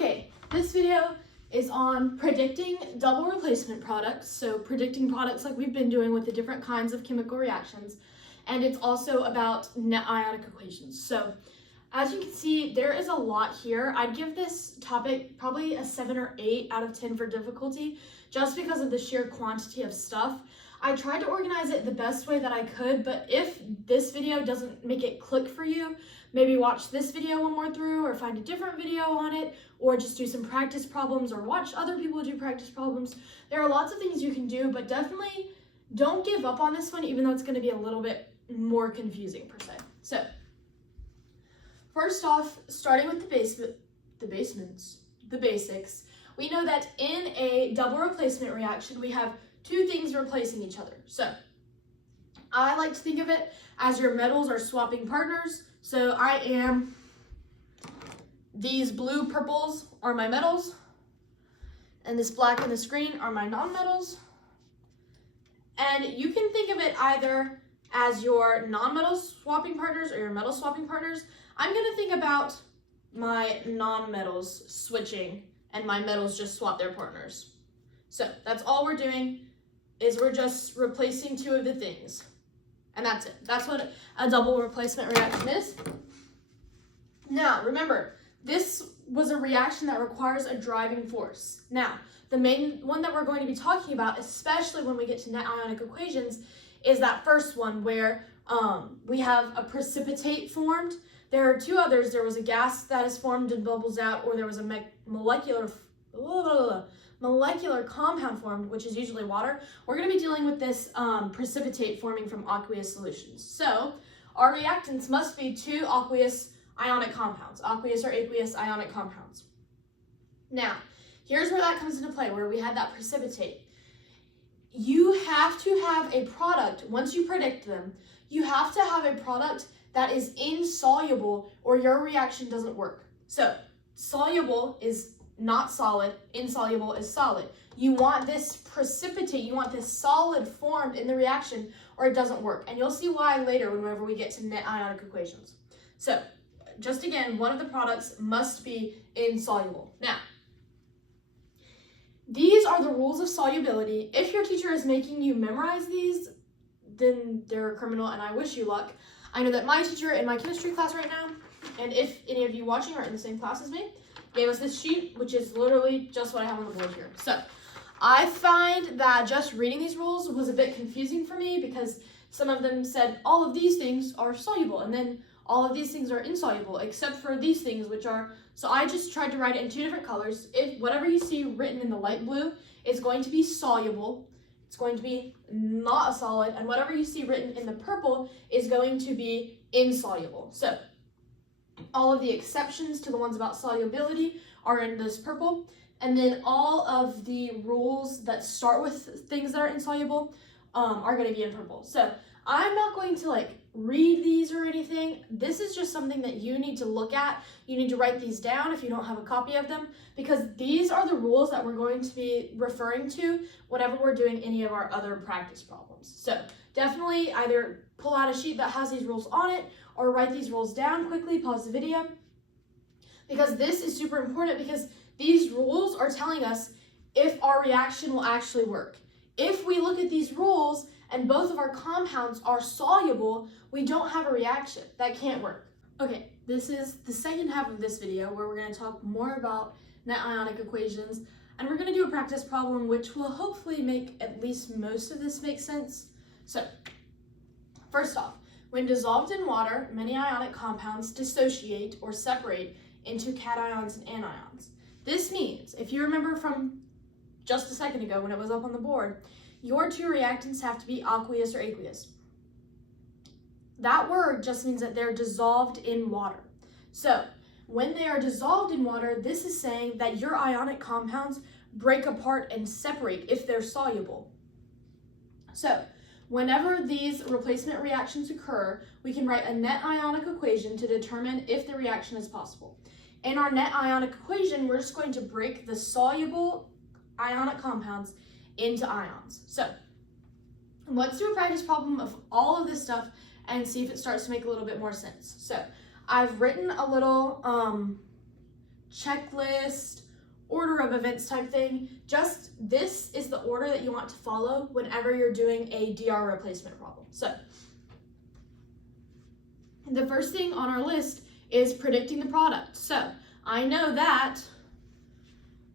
Okay, this video is on predicting double replacement products, so predicting products like we've been doing with the different kinds of chemical reactions, and it's also about net ionic equations. So as you can see, there is a lot here. I'd give this topic probably a 7 or 8 out of 10 for difficulty, just because of the sheer quantity of stuff. I tried to organize it the best way that I could, but if this video doesn't make it click for you, maybe watch this video one more through, or find a different video on it, or just do some practice problems, or watch other people do practice problems. There are lots of things you can do, but definitely don't give up on this one, even though it's going to be a little bit more confusing per se. So first off, starting with the basics, we know that in a double replacement reaction, we have two things replacing each other. So I like to think of it as your metals are swapping partners. So I am, these blue purples are my metals, and this black and this green are my non-metals. And you can think of it either as your non-metals swapping partners or your metal swapping partners. I'm going to think about my non-metals switching and my metals just swap their partners. So that's all we're doing, is we're just replacing two of the things. And that's it. That's what a double replacement reaction is. Now, remember, this was a reaction that requires a driving force. Now, the main one that we're going to be talking about, especially when we get to net ionic equations, is that first one where we have a precipitate formed. There are two others. There was a gas that is formed and bubbles out, or there was a molecular compound formed, which is usually water. We're going to be dealing with this precipitate forming from aqueous solutions. So our reactants must be two aqueous ionic compounds, aqueous or aqueous ionic compounds. Now, here's where that comes into play, where we had that precipitate. You have to have a product, once you predict them, you have to have a product that is insoluble or your reaction doesn't work. So soluble is not solid, insoluble is solid. You want this precipitate, you want this solid formed in the reaction, or it doesn't work. And you'll see why later whenever we get to net ionic equations. So just again, one of the products must be insoluble. Now, these are the rules of solubility. If your teacher is making you memorize these, then they're a criminal and I wish you luck. I know that my teacher in my chemistry class right now, and if any of you watching are in the same class as me, gave us this sheet, which is literally just what I have on the board here. So I find that just reading these rules was a bit confusing for me, because some of them said all of these things are soluble, and then all of these things are insoluble, except for these things, which are, so I just tried to write it in two different colors. If whatever you see written in the light blue is going to be soluble, it's going to be not a solid, and whatever you see written in the purple is going to be insoluble. So all of the exceptions to the ones about solubility are in this purple, and then all of the rules that start with things that are insoluble are going to be in purple. So I'm not going to read these or anything. This is just something that you need to look at. You need to write these down if you don't have a copy of them, because these are the rules that we're going to be referring to whenever we're doing any of our other practice problems. So definitely either pull out a sheet that has these rules on it, or write these rules down quickly, pause the video, because this is super important, because these rules are telling us if our reaction will actually work. If we look at these rules and both of our compounds are soluble, we don't have a reaction. That can't work. Okay, this is the second half of this video where we're going to talk more about net ionic equations, and we're going to do a practice problem which will hopefully make at least most of this make sense. So first off, when dissolved in water, many ionic compounds dissociate or separate into cations and anions. This means, if you remember from just a second ago when it was up on the board, your two reactants have to be aqueous or aqueous. That word just means that they're dissolved in water. So when they are dissolved in water, this is saying that your ionic compounds break apart and separate if they're soluble. So whenever these replacement reactions occur, we can write a net ionic equation to determine if the reaction is possible. In our net ionic equation, we're just going to break the soluble ionic compounds into ions. So let's do a practice problem of all of this stuff and see if it starts to make a little bit more sense. So I've written a little checklist, order of events type thing. Just this is the order that you want to follow whenever you're doing a DR replacement problem. So the first thing on our list is predicting the product. So I know that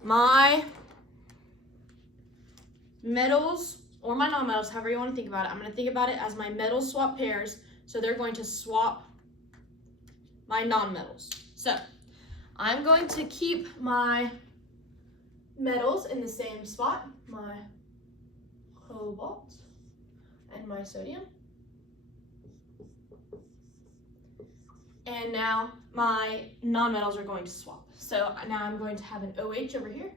my metals or my non-metals, however you want to think about it, I'm going to think about it as my metals swap pairs. So they're going to swap my non-metals. So I'm going to keep my metals in the same spot, my cobalt and my sodium. And now my non-metals are going to swap. So now I'm going to have an OH over here.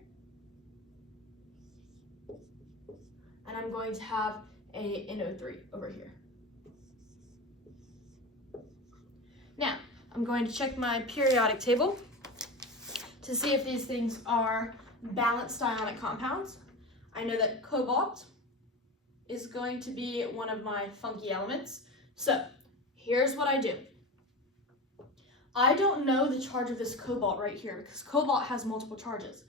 And I'm going to have a NO3 over here. Now, I'm going to check my periodic table to see if these things are balanced ionic compounds. I know that cobalt is going to be one of my funky elements. So here's what I do. I don't know the charge of this cobalt right here because cobalt has multiple charges,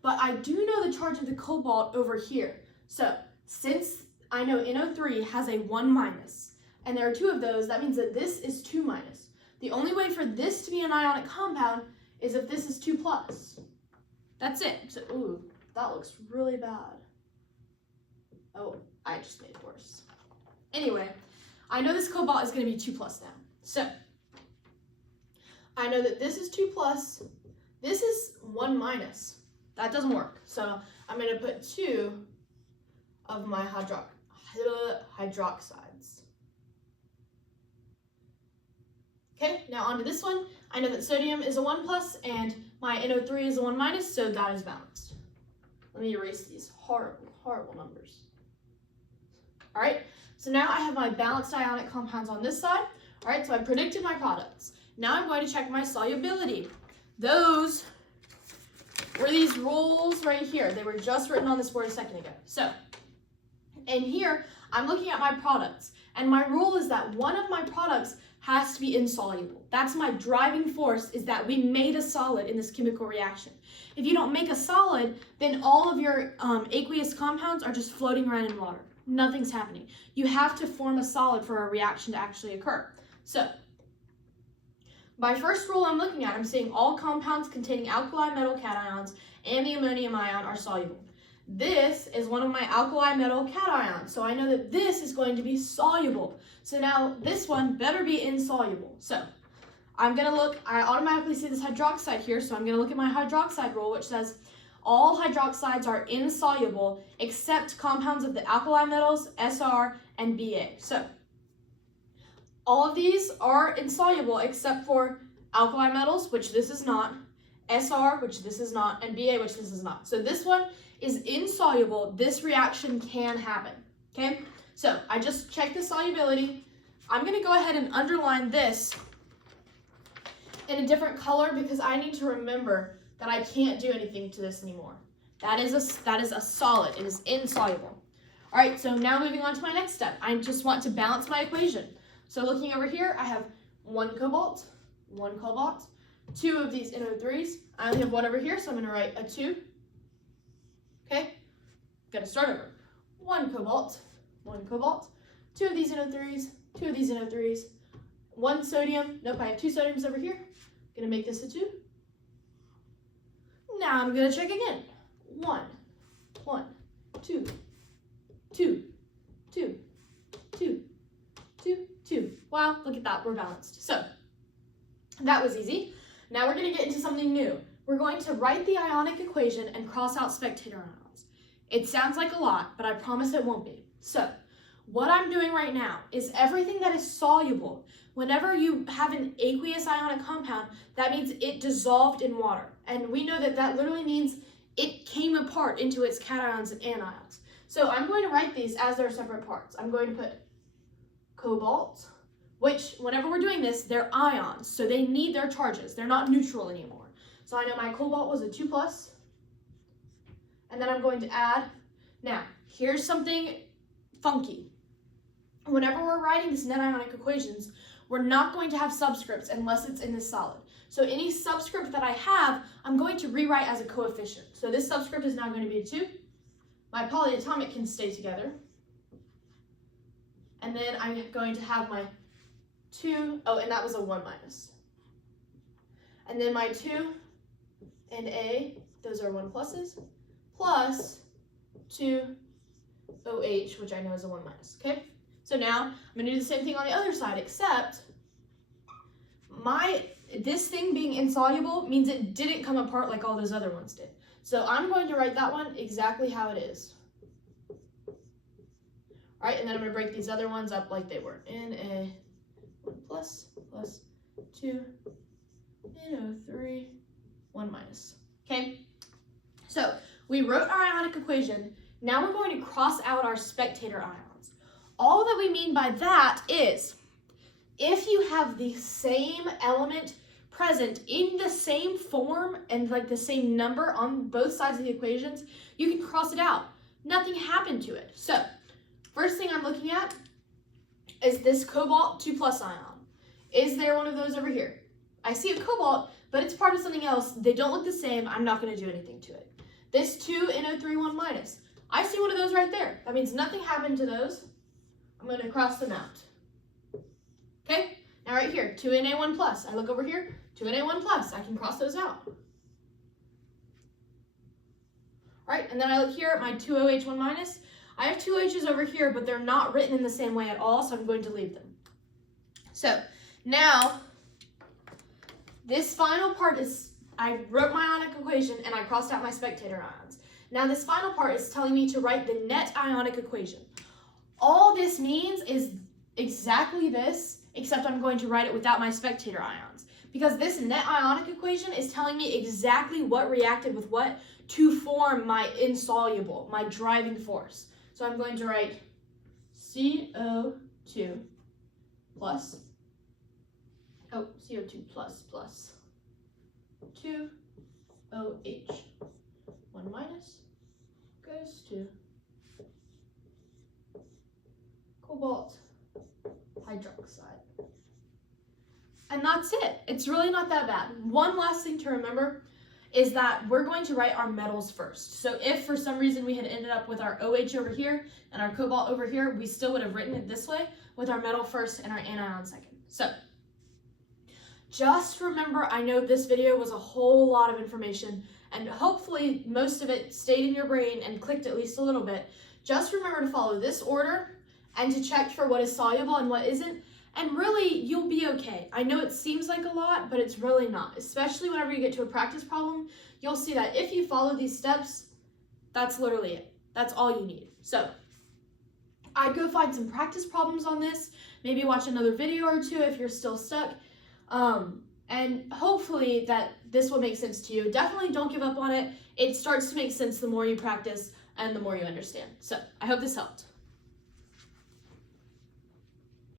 but I do know the charge of the cobalt over here. So since I know NO3 has a 1 minus, and there are 2 of those, that means that this is 2 minus. The only way for this to be an ionic compound is if this is 2 plus. That's it. So, ooh, that looks really bad. Oh, I just made it worse. Anyway, I know this cobalt is going to be 2 plus now. So I know that this is 2 plus, this is 1 minus. That doesn't work. So I'm going to put 2 of my hydroxides. Okay, now onto this one. I know that sodium is a 1 plus and my NO3 is a 1 minus, so that is balanced. Let me erase these horrible, horrible numbers. All right, so now I have my balanced ionic compounds on this side. All right, so I predicted my products. Now I'm going to check my solubility. Those were these rules right here. They were just written on this board a second ago. So, and here I'm looking at my products, and my rule is that one of my products has to be insoluble. That's my driving force, is that we made a solid in this chemical reaction. If you don't make a solid, then all of your aqueous compounds are just floating around in water. Nothing's happening. You have to form a solid for a reaction to actually occur. So, my first rule I'm looking at, I'm saying all compounds containing alkali metal cations and the ammonium ion are soluble. This is one of my alkali metal cations, so I know that this is going to be soluble. So now this one better be insoluble. So I'm going to look, I automatically see this hydroxide here, so I'm going to look at my hydroxide rule, which says all hydroxides are insoluble except compounds of the alkali metals, SR, and Ba. So all of these are insoluble except for alkali metals, which this is not, SR, which this is not, and Ba, which this is not. So this one is insoluble. This reaction can happen, okay? So I just checked the solubility. I'm gonna go ahead and underline this in a different color because I need to remember that I can't do anything to this anymore. That is a solid, it is insoluble. All right, so now moving on to my next step. I just want to balance my equation. So looking over here, I have 1 cobalt, 2 of these NO3s. I only have 1 over here, so I'm gonna write a 2. Okay, gotta start over. 1 cobalt, 2 of these NO3s, 2 of these NO3s, 1 sodium. Nope, I have 2 sodiums over here. Gonna make this a 2. Now I'm gonna check again. 1, 2, 2, 2, 2, 2, 2. Wow, look at that, we're balanced. So that was easy. Now we're gonna get into something new. We're going to write the ionic equation and cross out spectator ions. It sounds like a lot, but I promise it won't be. So what I'm doing right now is everything that is soluble. Whenever you have an aqueous ionic compound, that means it dissolved in water. And we know that that literally means it came apart into its cations and anions. So I'm going to write these as their separate parts. I'm going to put cobalt, which whenever we're doing this, they're ions, so they need their charges. They're not neutral anymore. So I know my cobalt was a 2 plus, and then I'm going to add, now, here's something funky. Whenever we're writing these net ionic equations, we're not going to have subscripts unless it's in this solid. So any subscript that I have, I'm going to rewrite as a coefficient. So this subscript is now going to be a 2. My polyatomic can stay together. And then I'm going to have my 2, oh, and that was a 1 minus. And then my 2 and A, those are 1 pluses, plus 2 OH, which I know is a 1 minus, okay? So now I'm going to do the same thing on the other side, except this thing being insoluble means it didn't come apart like all those other ones did. So I'm going to write that one exactly how it is. All right, and then I'm going to break these other ones up like they were. Na 1 plus 2 NO3 1 minus. Okay, so we wrote our ionic equation. Now we're going to cross out our spectator ions. All that we mean by that is if you have the same element present in the same form and like the same number on both sides of the equations, you can cross it out. Nothing happened to it. So first thing I'm looking at is this cobalt 2+ ion. Is there one of those over here? I see a cobalt, but it's part of something else. They don't look the same. I'm not going to do anything to it. This 2 NO3 1 minus. I see one of those right there. That means nothing happened to those. I'm going to cross them out. Okay? Now right here, 2 Na 1 plus. I look over here, 2 Na 1 plus. I can cross those out. All right, and then I look here at my 2 OH 1 minus. I have 2 H's over here, but they're not written in the same way at all, so I'm going to leave them. So now, this final part is, I wrote my ionic equation and I crossed out my spectator ions. Now this final part is telling me to write the net ionic equation. All this means is exactly this, except I'm going to write it without my spectator ions. Because this net ionic equation is telling me exactly what reacted with what to form my insoluble, my driving force. So I'm going to write CO2 plus, CO2 plus 2 OH 1 minus goes to cobalt hydroxide. And that's it. It's really not that bad. One last thing to remember is that we're going to write our metals first. So if for some reason we had ended up with our OH over here and our cobalt over here, we still would have written it this way with our metal first and our anion second. So just remember, I know this video was a whole lot of information and hopefully most of it stayed in your brain and clicked at least a little bit. Just remember to follow this order and to check for what is soluble and what isn't. And really, you'll be okay. I know it seems like a lot, but it's really not. Especially whenever you get to a practice problem, you'll see that if you follow these steps, that's literally it. That's all you need. So I'd go find some practice problems on this, maybe watch another video or two if you're still stuck. And hopefully that this will make sense to you. Definitely don't give up on it. It starts to make sense the more you practice and the more you understand. So I hope this helped.